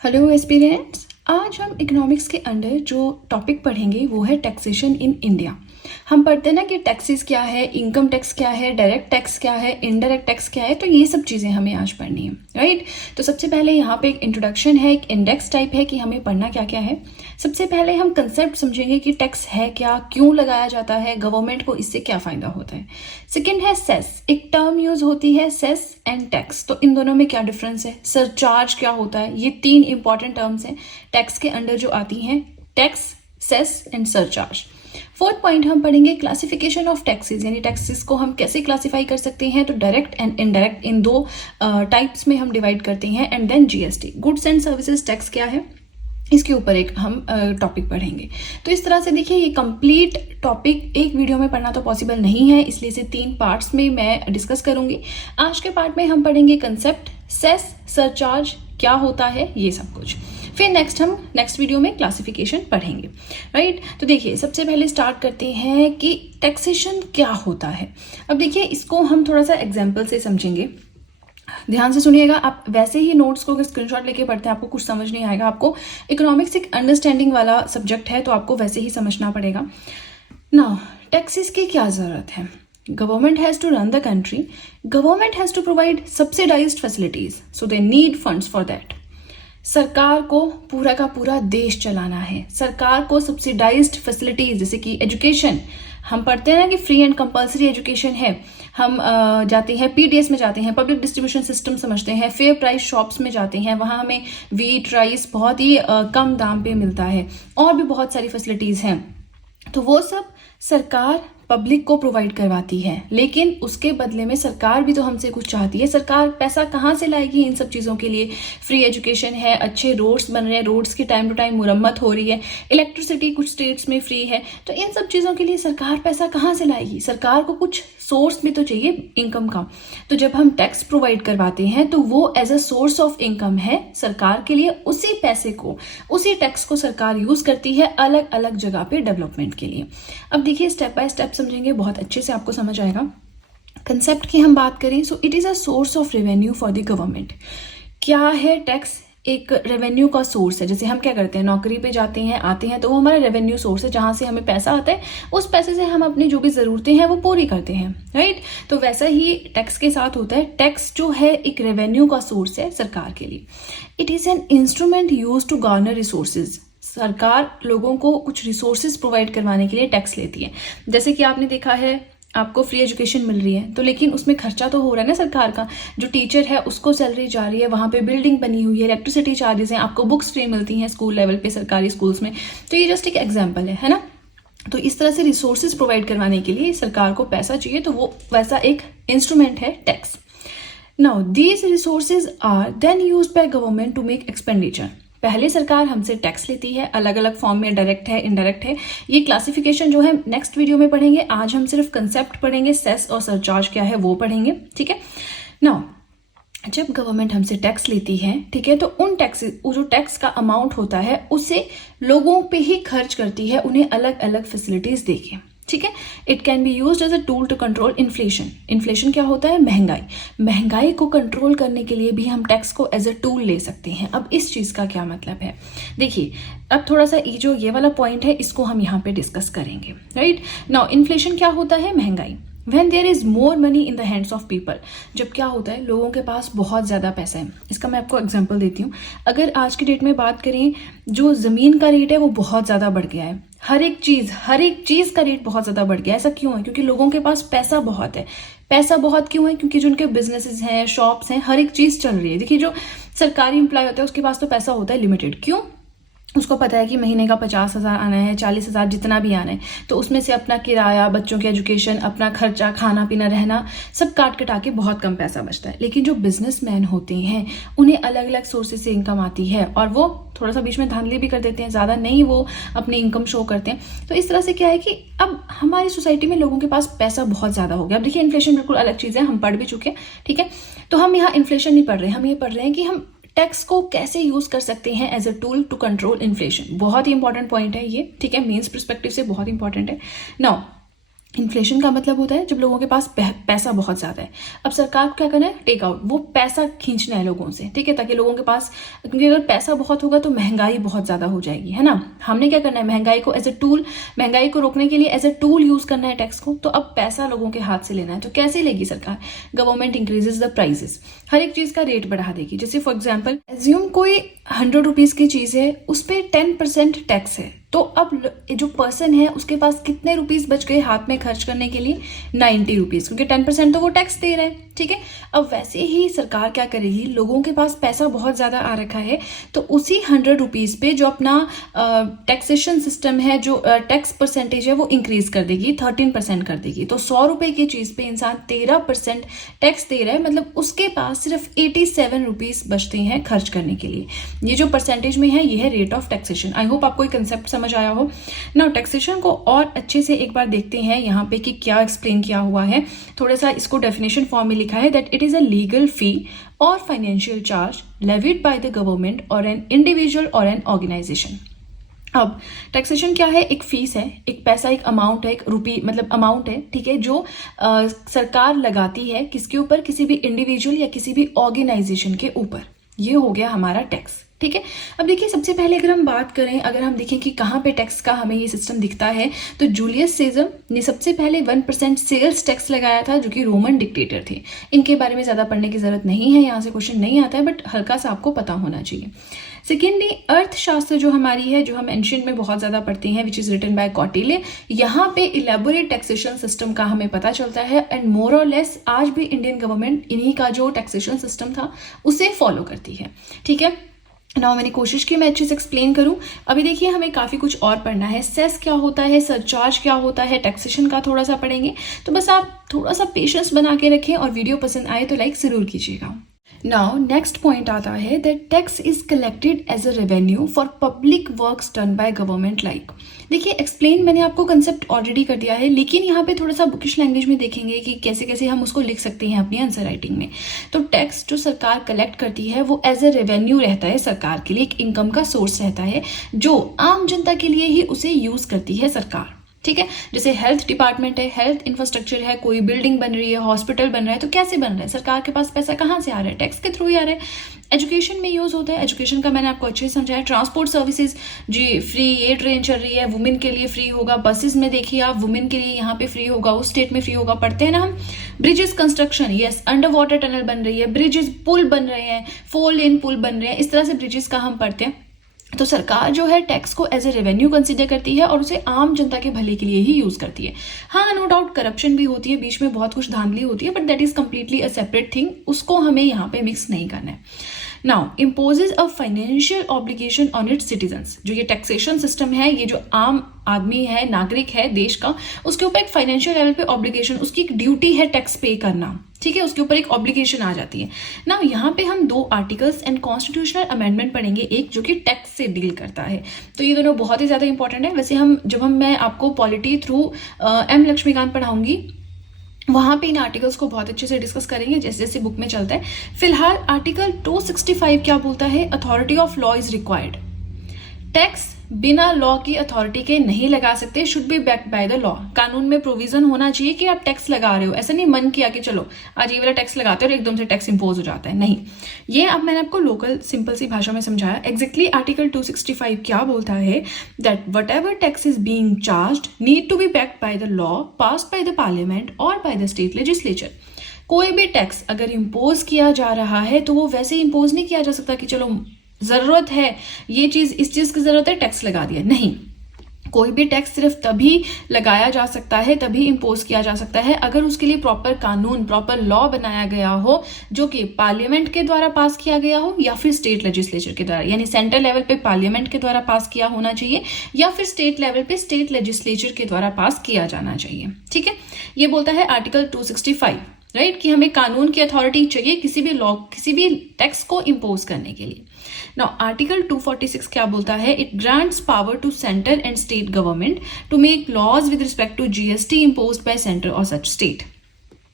Hello aspirants, आज हम economics के अंडर जो टॉपिक पढ़ेंगे वो है टैक्सेशन इन इंडिया। हम पढ़ते हैं ना कि टैक्सेस क्या है, इनकम टैक्स क्या है, डायरेक्ट टैक्स क्या है, इनडायरेक्ट टैक्स क्या है। तो ये सब चीज़ें हमें आज पढ़नी है, राइट। तो सबसे पहले यहाँ पे एक इंट्रोडक्शन है, एक इंडेक्स टाइप है कि हमें पढ़ना क्या क्या है। सबसे पहले हम कंसेप्ट समझेंगे कि टैक्स है क्या, क्यों लगाया जाता है, गवर्नमेंट को इससे क्या फ़ायदा होता है। सेकेंड है सेस, एक टर्म यूज होती है सेस एंड टैक्स। तो इन दोनों में क्या डिफरेंस है, सरचार्ज क्या होता है। ये तीन इंपॉर्टेंट टर्म्स हैं टैक्स के अंडर जो आती हैं, tax, cess and surcharge. Fourth point हम पढ़ेंगे क्लासिफिकेशन ऑफ टैक्सेस, यानी टैक्सेस को हम कैसे क्लासिफाई कर सकते हैं। तो डायरेक्ट एंड इनडायरेक्ट इन दो टाइप्स में हम डिवाइड करते हैं। And then GST, goods and services tax क्या है, इसके ऊपर एक हम टॉपिक पढ़ेंगे। तो इस तरह से देखिए, ये कंप्लीट टॉपिक एक वीडियो में पढ़ना तो पॉसिबल नहीं है, इसलिए इसे 3 पार्ट्स में मैं डिस्कस करूंगी। आज के पार्ट में हम पढ़ेंगे कंसेप्ट, सेस, सरचार्ज क्या होता है, ये सब कुछ। फिर नेक्स्ट वीडियो में क्लासिफिकेशन पढ़ेंगे, राइट। तो देखिए, सबसे पहले स्टार्ट करते हैं कि टैक्सेशन क्या होता है। अब देखिए, इसको हम थोड़ा सा एग्जाम्पल से समझेंगे। ध्यान से सुनिएगा, आप वैसे ही नोट्स को स्क्रीनशॉट लेके पढ़ते हैं आपको कुछ समझ नहीं आएगा। आपको इकोनॉमिक्स एक अंडरस्टैंडिंग वाला सब्जेक्ट है, तो आपको वैसे ही समझना पड़ेगा ना। टैक्सेस की क्या जरूरत है, government has to run the country, government has to provide subsidised facilities, so they need funds for that. सरकार को पूरा का पूरा देश चलाना है, सरकार को सब्सिडाइज्ड फैसिलिटीज, जैसे कि एजुकेशन, हम पढ़ते हैं ना कि फ्री एंड कंपलसरी एजुकेशन है। हम जाते हैं पीडीएस में, जाते हैं पब्लिक डिस्ट्रीब्यूशन सिस्टम समझते हैं, फेयर प्राइस शॉप्स में जाते हैं, वहां हमें वीट, राइस बहुत ही कम दाम पे मिलता है, और भी बहुत सारी फैसिलिटीज हैं। तो वो सब सरकार पब्लिक को प्रोवाइड करवाती है, लेकिन उसके बदले में सरकार भी तो हमसे कुछ चाहती है। सरकार पैसा कहाँ से लाएगी इन सब चीज़ों के लिए। फ्री एजुकेशन है, अच्छे रोड्स बन रहे हैं, रोड्स की टाइम टू टाइम मुरम्मत हो रही है, इलेक्ट्रिसिटी कुछ स्टेट्स में फ्री है। तो इन सब चीज़ों के लिए सरकार पैसा कहाँ से लाएगी, सरकार को कुछ सोर्स भी तो चाहिए इनकम का। तो जब हम टैक्स प्रोवाइड करवाते हैं तो वो as a source of income है सरकार के लिए। उसी पैसे को, उसी टैक्स को सरकार यूज करती है अलग अलग जगह पे डेवलपमेंट के लिए। अब देखिए, स्टेप बाय स्टेप समझेंगे, बहुत अच्छे से आपको समझ आएगा। कंसेप्ट की हम बात करें, so it is a source of revenue for the government. क्या है टैक्स, एक रेवेन्यू का सोर्स है। जैसे हम क्या करते हैं, नौकरी पे जाते हैं, आते हैं, तो वो हमारा रेवेन्यू सोर्स है, जहां से हमें पैसा आता है, उस पैसे से हम अपनी जो भी जरूरतें हैं वो पूरी करते हैं, राइट। तो वैसा ही टैक्स के साथ होता है। टैक्स जो है एक रेवेन्यू का सोर्स है सरकार के लिए। It is an instrument use to garner resources. सरकार लोगों को कुछ रिसोर्सेज प्रोवाइड करवाने के लिए टैक्स लेती है। जैसे कि आपने देखा है, आपको फ्री एजुकेशन मिल रही है, तो लेकिन उसमें खर्चा तो हो रहा है ना सरकार का। जो टीचर है उसको सैलरी जा रही है, वहां पे बिल्डिंग बनी हुई है, इलेक्ट्रिसिटी चार्जेस हैं, आपको बुक्स फ्री मिलती हैं स्कूल लेवल पे, सरकारी स्कूल्स में। तो ये जस्ट एक एग्जाम्पल है ना। तो इस तरह से रिसोर्सेज प्रोवाइड करवाने के लिए सरकार को पैसा चाहिए, तो वो वैसा एक इंस्ट्रूमेंट है tax. Now these resources are then used by government to make expenditure. पहले सरकार हमसे टैक्स लेती है, अलग अलग फॉर्म में, डायरेक्ट है, इनडायरेक्ट है। ये क्लासिफिकेशन जो है नेक्स्ट वीडियो में पढ़ेंगे। आज हम सिर्फ कंसेप्ट पढ़ेंगे, सेस और सरचार्ज क्या है वो पढ़ेंगे, ठीक है। नाउ जब गवर्नमेंट हमसे टैक्स लेती है, ठीक है, तो उन टैक्सेस, जो टैक्स का अमाउंट होता है उसे लोगों पे ही खर्च करती है, उन्हें अलग अलग फैसिलिटीज देके, ठीक है। It can be used as a tool to control inflation. Inflation क्या होता है, महंगाई। महंगाई को कंट्रोल करने के लिए भी हम टैक्स को एज अ टूल ले सकते हैं। अब इस चीज का क्या मतलब है, देखिए, अब थोड़ा सा ये वाला पॉइंट है, इसको हम यहाँ पे डिस्कस करेंगे, राइट। नाउ इन्फ्लेशन क्या होता है, महंगाई। When there is more money in the hands of people, जब क्या होता है, लोगों के पास बहुत ज़्यादा पैसा है। इसका मैं आपको एग्जांपल देती हूँ। अगर आज की डेट में बात करें, जो ज़मीन का रेट है वो बहुत ज़्यादा बढ़ गया है। हर एक चीज़ का रेट बहुत ज़्यादा बढ़ गया है। ऐसा क्यों है, क्योंकि लोगों के पास पैसा बहुत है। पैसा बहुत क्यों है, क्योंकि जो उनके बिजनेसेस हैं, शॉप्स हैं, हर एक चीज़ चल रही है। देखिए, जो सरकारी एम्प्लॉय होता है उसके पास तो पैसा होता है लिमिटेड। क्यों, उसको पता है कि महीने का 50,000 आना है, 40,000, जितना भी आना है, तो उसमें से अपना किराया, बच्चों की एजुकेशन, अपना खर्चा, खाना पीना, रहना, सब काट कटा के बहुत कम पैसा बचता है। लेकिन जो बिजनेसमैन होते हैं उन्हें अलग अलग सोर्सेज से इनकम आती है, और वो थोड़ा सा बीच में धांधली भी कर देते हैं, ज़्यादा नहीं वो अपनी इनकम शो करते हैं। तो इस तरह से क्या है कि अब हमारी सोसाइटी में लोगों के पास पैसा बहुत ज़्यादा हो गया। अब देखिए, इन्फ्लेशन बिल्कुल अलग चीज़ है, हम पढ़ भी चुके हैं, ठीक है। तो हम यहाँ इन्फ्लेशन नहीं पढ़ रहे हैं, हम ये पढ़ रहे हैं कि हम टैक्स को कैसे यूज कर सकते हैं as a tool to control inflation. बहुत ही इंपॉर्टेंट पॉइंट है ये, ठीक है, मेंस पर्सपेक्टिव से बहुत इंपॉर्टेंट है। नाउ इन्फ्लेशन का मतलब होता है जब लोगों के पास पैसा बहुत ज़्यादा है। अब सरकार को क्या करना है, टेक आउट, वो पैसा खींचना है लोगों से, ठीक है, ताकि लोगों के पास, क्योंकि अगर पैसा बहुत होगा तो महंगाई बहुत ज़्यादा हो जाएगी, है ना। हमने क्या करना है, महंगाई को एज ए टूल, महंगाई को रोकने के लिए एज ए टूल यूज़ करना है टैक्स को। तो अब पैसा लोगों के हाथ से लेना है, तो कैसे लेगी सरकार, गवर्नमेंट इंक्रीजेज द प्राइजेस, हर एक चीज़ का रेट बढ़ा देगी। जैसे फॉर एग्जाम्पल एज्यूम कोई 100 रुपीज़ की चीज़ है, उस पर 10% टैक्स है, तो अब जो पर्सन है उसके पास कितने रुपीस बच गए हाथ में खर्च करने के लिए, 90 रुपीज़, क्योंकि 10% तो वो टैक्स दे रहे हैं, ठीक है। अब वैसे ही सरकार क्या करेगी, लोगों के पास पैसा बहुत ज़्यादा आ रखा है, तो उसी 100 रुपीज़ पे जो अपना टैक्सेशन सिस्टम है, जो टैक्स परसेंटेज है, वो इंक्रीज कर देगी, 13% कर देगी। तो 100 रुपये की चीज़ पे इंसान 13% टैक्स दे रहा है, मतलब उसके पास सिर्फ 87 रुपीज़ बचते हैं खर्च करने के लिए। ये जो परसेंटेज में है, ये है rate of taxation. I hope आपको ये कंसेप्ट समझ आया हो ना। टैक्सेशन को और अच्छे से एक बार देखते हैं यहाँ पे कि क्या एक्सप्लेन किया हुआ है। थोड़ा सा इसको डेफिनेशन फॉर्म में लिखा है that it is a legal fee और financial charge levied by the government और एन इंडिविजुअल और एन ऑर्गेनाइजेशन। अब टैक्सेशन क्या है, एक फीस है, एक पैसा, एक अमाउंट है, एक रुपी मतलब अमाउंट है, ठीक है, जो सरकार लगाती है किसके ऊपर, किसी भी इंडिविजुअल या किसी भी ऑर्गेनाइजेशन के ऊपर। ये हो गया हमारा टैक्स, ठीक है। अब देखिए सबसे पहले अगर हम बात करें, अगर हम देखें कि कहाँ पे टैक्स का हमें ये सिस्टम दिखता है, तो जूलियस सीजर ने सबसे पहले 1% सेल्स टैक्स लगाया था, जो कि रोमन डिक्टेटर थे। इनके बारे में ज़्यादा पढ़ने की जरूरत नहीं है, यहाँ से क्वेश्चन नहीं आता है, बट हल्का सा आपको पता होना चाहिए। सेकेंडली अर्थशास्त्र जो हमारी है, जो हम एंशियंट में बहुत ज़्यादा पढ़ते हैं, which is written by Kautilya, यहाँ पे इलेबोरेट टैक्सेशन सिस्टम का हमें पता चलता है। एंड मोर और लेस आज भी इंडियन गवर्नमेंट इन्हीं का जो टैक्सेशन सिस्टम था उसे फॉलो करती है, ठीक है। नाउ मैंने कोशिश की मैं अच्छे से एक्सप्लेन करूं। अभी देखिए हमें काफ़ी कुछ और पढ़ना है, सेस क्या होता है, सरचार्ज क्या होता है, टैक्सेशन का थोड़ा सा पढ़ेंगे। तो बस आप थोड़ा सा पेशेंस बना के रखें, और वीडियो पसंद आए तो लाइक ज़रूर कीजिएगा। नाउ नेक्स्ट पॉइंट आता है that tax is collected as a revenue for public works done by government. Like देखिए एक्सप्लेन मैंने आपको कंसेप्ट ऑलरेडी कर दिया है, लेकिन यहाँ पे थोड़ा सा बुकिश लैंग्वेज में देखेंगे कि कैसे कैसे हम उसको लिख सकते हैं अपनी आंसर राइटिंग में। तो टैक्स जो सरकार कलेक्ट करती है वो एज अ रेवेन्यू रहता है सरकार के लिए, एक इनकम का सोर्स रहता है जो आम जनता के लिए ही उसे यूज करती है सरकार, ठीक है। जैसे हेल्थ डिपार्टमेंट है, हेल्थ इंफ्रास्ट्रक्चर है, कोई बिल्डिंग बन रही है, हॉस्पिटल बन रहा है, तो कैसे बन रहा है, सरकार के पास पैसा कहाँ से आ रहा है, टैक्स के थ्रू ही आ रहा है। एजुकेशन में यूज होता है, एजुकेशन का मैंने आपको अच्छे से समझाया। ट्रांसपोर्ट सर्विसेज जी फ्री, ये ट्रेन चल रही है वुमेन के लिए फ्री होगा, बसेस में देखिए आप वुमेन के लिए यहाँ पे फ्री होगा, उस स्टेट में फ्री होगा, पढ़ते हैं ना हम। Bridges construction, yes, under water tunnel बन रही है, ब्रिजेस पुल बन रहे हैं, 4 लेन पुल बन रहे हैं, इस तरह से ब्रिजेस का हम पढ़ते हैं। तो सरकार जो है टैक्स को एज ए रेवेन्यू कंसीडर करती है और उसे आम जनता के भले के लिए ही यूज करती है। हाँ नो डाउट करप्शन भी होती है, बीच में बहुत कुछ धांधली होती है, but that is completely a separate thing, उसको हमें यहाँ पे मिक्स नहीं करना है। Now imposes a financial obligation on it's citizens. जो ये टैक्सेशन सिस्टम है, ये जो आम आदमी है, नागरिक है देश का, उसके ऊपर एक फाइनेंशियल लेवल पे ऑब्लिगेशन, उसकी एक ड्यूटी है टैक्स पे करना, ठीक है, उसके ऊपर एक ऑब्लिगेशन आ जाती है। ना यहाँ पे हम 2 आर्टिकल्स एंड कॉन्स्टिट्यूशनल अमेंडमेंट पढ़ेंगे, एक जो कि टैक्स से डील करता है। तो ये दोनों बहुत ही ज्यादा इंपॉर्टेंट है। वैसे मैं आपको पॉलिटी थ्रू एम लक्ष्मीकांत पढ़ाऊंगी, वहां पे इन आर्टिकल्स को बहुत अच्छे से डिस्कस करेंगे जैसे जैसे बुक में चलता है। फिलहाल आर्टिकल 265 क्या बोलता है, authority of law is required. Tax बिना लॉ की अथॉरिटी के नहीं लगा सकते, should be backed by the law. कानून में प्रोविजन होना चाहिए कि आप टैक्स लगा रहे हो, ऐसा नहीं मन किया कि चलो आज ये वाला टैक्स लगाते हो और एकदम से टैक्स इंपोज हो जाता है, नहीं। ये अब मैंने आपको लोकल सिंपल सी भाषा में समझाया। एग्जैक्टली आर्टिकल 265 क्या बोलता है, that whatever tax is being charged need to be backed by the law passed by the parliament और बाय द स्टेट लेजिस्लेचर। कोई भी टैक्स अगर इम्पोज किया जा रहा है तो वो वैसे इम्पोज नहीं किया जा सकता कि चलो जरूरत है ये चीज, इस चीज की जरूरत है टैक्स लगा दिया, नहीं। कोई भी टैक्स सिर्फ तभी लगाया जा सकता है, तभी इम्पोज किया जा सकता है अगर उसके लिए प्रॉपर कानून, प्रॉपर लॉ बनाया गया हो, जो कि पार्लियामेंट के द्वारा पास किया गया हो या फिर स्टेट लेजिस्लेचर के द्वारा, यानी सेंट्रल लेवल पे पार्लियामेंट के द्वारा पास किया होना चाहिए या फिर स्टेट लेवल पे स्टेट लेजिस्लेचर के द्वारा पास किया जाना चाहिए, ठीक है। ये बोलता है आर्टिकल 265, राइट, कि हमें कानून की अथॉरिटी चाहिए किसी भी लॉ, किसी भी टैक्स को इम्पोज करने के लिए। नाउ आर्टिकल 246 क्या बोलता है, it grants power to central and state government to make laws with respect to GST imposed by centre और सच स्टेट।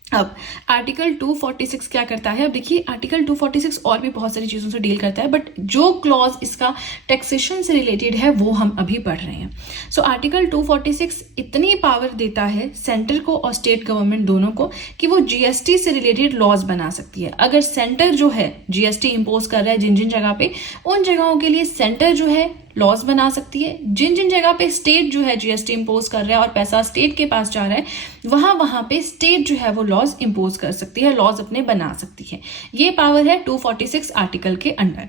अब आर्टिकल 246 क्या करता है? अब देखिए आर्टिकल 246 और भी बहुत सारी चीज़ों से डील करता है, बट जो क्लॉज इसका टैक्सेशन से रिलेटेड है वो हम अभी पढ़ रहे हैं। सो आर्टिकल 246 इतनी पावर देता है सेंटर को और स्टेट गवर्नमेंट दोनों को कि वो जीएसटी से रिलेटेड लॉज बना सकती है। अगर सेंटर जो है जीएसटी इम्पोज कर रहा है जिन जिन जगह पे, उन जगहों के लिए सेंटर जो है लॉज बना सकती है। जिन जिन जगह पे स्टेट जो है जीएसटी इम्पोज कर रहा है और पैसा स्टेट के पास जा रहा है, वहां पे स्टेट जो है वो लॉज इम्पोज कर सकती है, लॉज अपने बना सकती है। ये पावर है 246 आर्टिकल के under.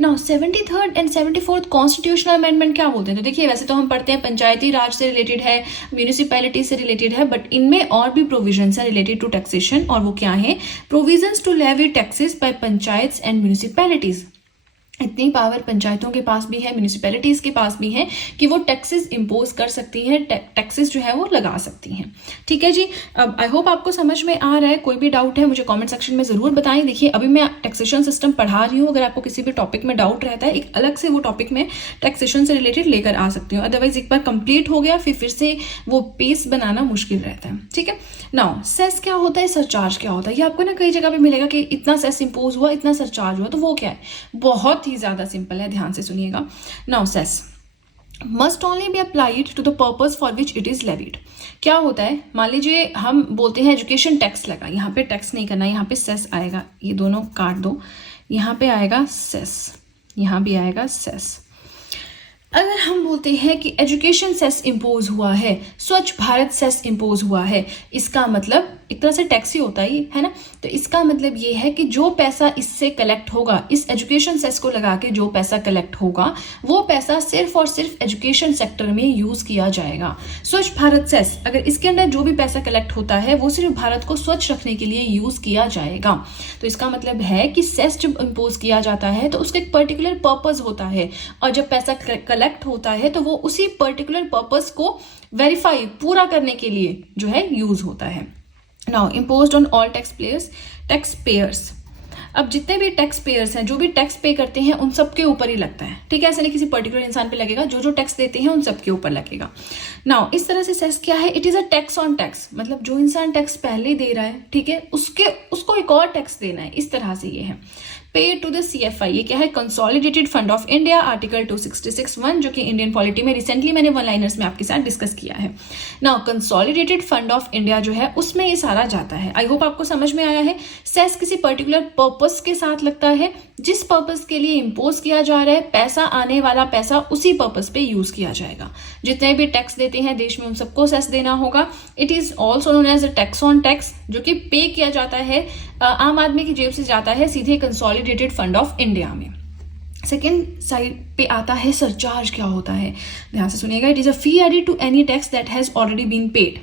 Now 73rd and 74th constitutional amendment क्या बोलते हैं? तो देखिए वैसे तो हम पढ़ते हैं पंचायती राज से रिलेटेड है, म्यूनिसिपैलिटी से रिलेटेड है, बट इनमें और भी प्रोविजन है रिलेटेड टू टैक्सेशन, और वो क्या है? Provisions to levy taxes by panchayats and municipalities. इतनी पावर पंचायतों के पास भी है, म्यूनिसिपैलिटीज के पास भी है कि वो टैक्सेस इंपोज कर सकती हैं, टैक्सेस जो है वो लगा सकती हैं। ठीक है जी, अब आई होप आपको समझ में आ रहा है। कोई भी डाउट है मुझे कमेंट सेक्शन में जरूर बताएं। देखिए अभी मैं टैक्सेशन सिस्टम पढ़ा रही हूँ, अगर आपको किसी भी टॉपिक में डाउट रहता है एक अलग से वो टॉपिक में टैक्सेशन से रिलेटेड लेकर आ सकती हूँ, अदरवाइज एक बार कंप्लीट हो गया फिर से वो पेस बनाना मुश्किल रहता है। ठीक है, नाउ सेस क्या होता है, सरचार्ज क्या होता है? ये आपको ना कई जगह पे मिलेगा कि इतना सेस इंपोज हुआ, इतना सरचार्ज हुआ, तो वो क्या है? बहुत ही ज्यादा सिंपल है, ध्यान से सुनिएगा। Now cess must only be applied to the purpose for which it is levied. क्या होता है? मान लीजिए हम बोलते हैं एजुकेशन टैक्स लगा, यहाँ पे टैक्स नहीं करना, यहाँ पे सेस आएगा, ये दोनों काट दो, यहाँ पे आएगा सेस, यहाँ भी आएगा सेस। अगर हम बोलते हैं कि एजुकेशन सेस इंपोज हुआ है, स्वच्छ भारत सेस इंपोज हुआ है, इसका मतलब एक तरह से टैक्स ही होता है ना। तो इसका मतलब ये है कि जो पैसा इससे कलेक्ट होगा, इस एजुकेशन सेस को लगा के जो पैसा कलेक्ट होगा, वो पैसा सिर्फ और सिर्फ एजुकेशन सेक्टर में यूज किया जाएगा। स्वच्छ भारत सेस, अगर इसके अंदर जो भी पैसा कलेक्ट होता है वो सिर्फ भारत को स्वच्छ रखने के लिए यूज किया जाएगा। तो इसका मतलब है कि सेस जब इंपोज किया जाता है तो उसका एक पर्टिकुलर पर्पज होता है, और जब पैसा कलेक्ट होता है तो वो उसी पर्टिकुलर पर्पज को वेरीफाई पूरा करने के लिए जो है यूज होता है। Now imposed on all tax payers. अब जितने भी टैक्स पेयर्स हैं, जो भी टैक्स पे करते हैं, उन सबके ऊपर ही लगता है। ठीक है, ऐसे नहीं किसी पर्टिकुलर इंसान पे लगेगा, जो जो टैक्स देते हैं उन सबके ऊपर लगेगा। नाउ इस तरह से सेस क्या है? It is a tax on tax, मतलब जो इंसान टैक्स पहले दे रहा है, ठीक है, उसको एक और टैक्स देना है, इस तरह से ये है। पे टू द CFI, ये क्या है? Consolidated fund of India, article 266(1), जो कि इंडियन पॉलिटी में रिसेंटली मैंने वन लाइनर्स में आपके साथ डिस्कस किया है। Now consolidated fund of India जो है उसमें ये सारा जाता है। आई होप आपको समझ में आया है। सेस किसी पर्टिकुलर पर्पस के साथ लगता है, जिस पर्पस के लिए इंपोज किया जा रहा है, पैसा आने वाला पैसा उसी पर्पस पे यूज किया जाएगा। जितने भी टैक्स देते हैं देश में उन सबको सेस देना होगा। It is also known as a tax on tax, जो कि पे किया जाता है, आम आदमी की जेब से जाता है सीधे कंसोलिडेटेड फंड ऑफ इंडिया में। सेकेंड साइड पे आता है सरचार्ज। क्या होता है? ध्यान से सुनिएगा। It is a fee added to any tax that has already been paid.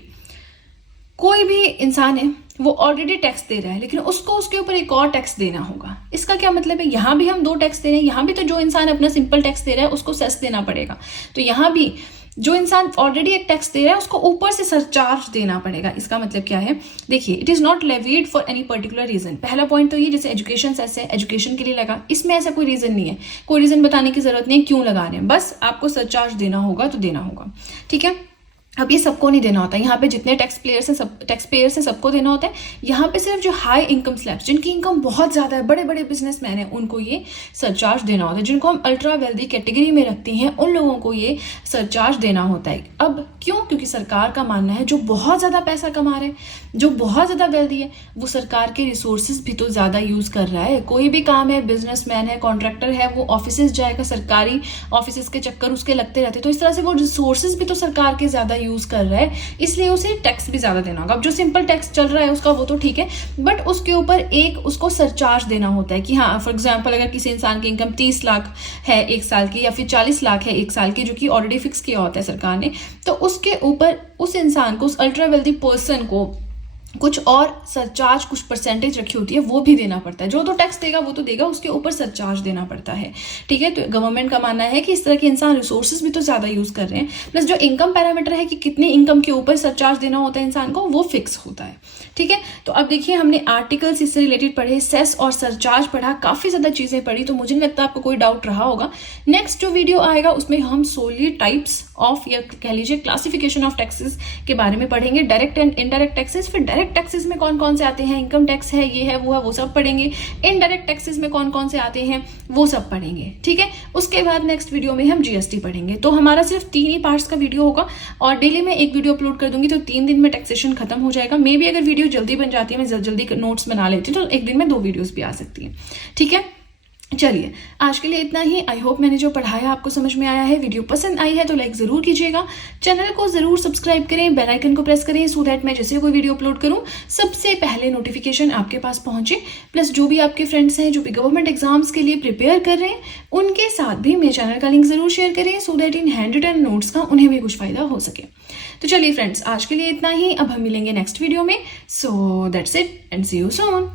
कोई भी इंसान है वो ऑलरेडी टैक्स दे रहा है, लेकिन उसको उसके ऊपर एक और टैक्स देना होगा। इसका क्या मतलब है? यहाँ भी हम दो टैक्स दे रहे हैं, यहाँ भी तो जो इंसान अपना सिंपल टैक्स दे रहा है उसको सेस देना पड़ेगा, तो यहाँ भी जो इंसान ऑलरेडी एक टैक्स दे रहा है उसको ऊपर से सरचार्ज देना पड़ेगा। इसका मतलब क्या है? देखिए, it is not levied for any particular reason. पहला पॉइंट तो ये, जैसे एजुकेशन सेस है, एजुकेशन के लिए लगा, इसमें ऐसा कोई रीजन नहीं है, कोई रीजन बताने की जरूरत नहीं है क्यों लगा रहे हैं, बस आपको सरचार्ज देना होगा तो देना होगा। ठीक है, अब ये सबको नहीं देना होता, यहाँ पे जितने टैक्स पेयर्स हैं सबको देना होता है। यहाँ पे सिर्फ जो हाई इनकम स्लैब्स, जिनकी इनकम बहुत ज्यादा है, बड़े बड़े बिजनेसमैन हैं, उनको ये सरचार्ज देना होता है। जिनको हम अल्ट्रा वेल्दी कैटेगरी में रखते हैं उन लोगों को ये सरचार्ज देना होता है। अब क्यों? क्योंकि सरकार का मानना है जो बहुत ज्यादा पैसा कमा रहे हैं, जो बहुत ज्यादा वेल्दी है, वो सरकार के रिसोर्सेज भी तो ज्यादा यूज कर रहा है। कोई भी काम है, बिजनेसमैन है, कॉन्ट्रैक्टर है, वो ऑफिस जाएगा, सरकारी ऑफिस के चक्कर उसके लगते रहते, तो इस तरह से वो रिसोर्सेज भी तो सरकार के ज्यादा यूज कर रहा है, इसलिए उसे टैक्स भी ज्यादा देना होगा। अब जो सिंपल टैक्स चल रहा है उसका वो तो ठीक है, बट उसके ऊपर एक उसको सरचार्ज देना होता है कि हाँ, फॉर एग्जांपल अगर किसी इंसान की इनकम 30 लाख है एक साल की, या फिर 40 लाख है एक साल की, जो कि ऑलरेडी फिक्स किया होता है सरकार ने, तो उसके ऊपर उस इंसान को, उस अल्ट्रा वेल्दी पर्सन को कुछ और सरचार्ज, कुछ परसेंटेज रखी होती है, वो भी देना पड़ता है। जो तो टैक्स देगा वो तो देगा, उसके ऊपर सरचार्ज देना पड़ता है। ठीक है, तो गवर्नमेंट का मानना है कि इस तरह के इंसान रिसोर्सेज भी तो ज्यादा यूज कर रहे हैं, प्लस जो इनकम पैरामीटर है कि कितनी इनकम के ऊपर सरचार्ज देना होता है इंसान को, वो फिक्स होता है। ठीक है, तो अब देखिए हमने आर्टिकल्स इससे रिलेटेड पढ़े, सेस और सरचार्ज पढ़ा, काफी ज्यादा चीजें पढ़ी, तो मुझे नहीं लगता आपको कोई डाउट रहा होगा। नेक्स्ट जो वीडियो आएगा उसमें हम सोली टाइप्स ऑफ, या कह लीजिए क्लासिफिकेशन ऑफ टैक्सेस के बारे में पढ़ेंगे, डायरेक्ट एंड इनडायरेक्ट टैक्सेस, फिर डायरेक्ट डायरेक्ट टैक्सेस में कौन कौन से आते हैं, इनकम टैक्स है, ये है, वो सब पढ़ेंगे। इनडायरेक्ट टैक्सेस में कौन कौन से आते हैं वो सब पढ़ेंगे, ठीक है। उसके बाद नेक्स्ट वीडियो में हम जीएसटी पढ़ेंगे। तो हमारा सिर्फ 3 ही पार्ट्स का वीडियो होगा और डेली मैं एक वीडियो अपलोड कर दूंगी, तो 3 दिन में टैक्सेशन खत्म हो जाएगा। मे बी अगर वीडियो जल्दी बन जाती है, मैं जल्दी नोट्स बना लेती हूँ, तो एक दिन में 2 वीडियोस भी आ सकती है, ठीक है। चलिए आज के लिए इतना ही। आई होप मैंने जो पढ़ाया आपको समझ में आया है। वीडियो पसंद आई है तो लाइक जरूर कीजिएगा, चैनल को जरूर सब्सक्राइब करें, बेल आइकन को प्रेस करें, सो दैट मैं जैसे कोई वीडियो अपलोड करूं सबसे पहले नोटिफिकेशन आपके पास पहुंचे। प्लस जो भी आपके फ्रेंड्स हैं जो भी गवर्नमेंट एग्जाम्स के लिए प्रिपेयर कर रहे हैं, उनके साथ भी मेरे चैनल का लिंक जरूर शेयर करें, so that in handwritten notes का उन्हें भी कुछ फायदा हो सके। तो चलिए फ्रेंड्स, आज के लिए इतना ही। अब हम मिलेंगे नेक्स्ट वीडियो में। So that's it and see you soon.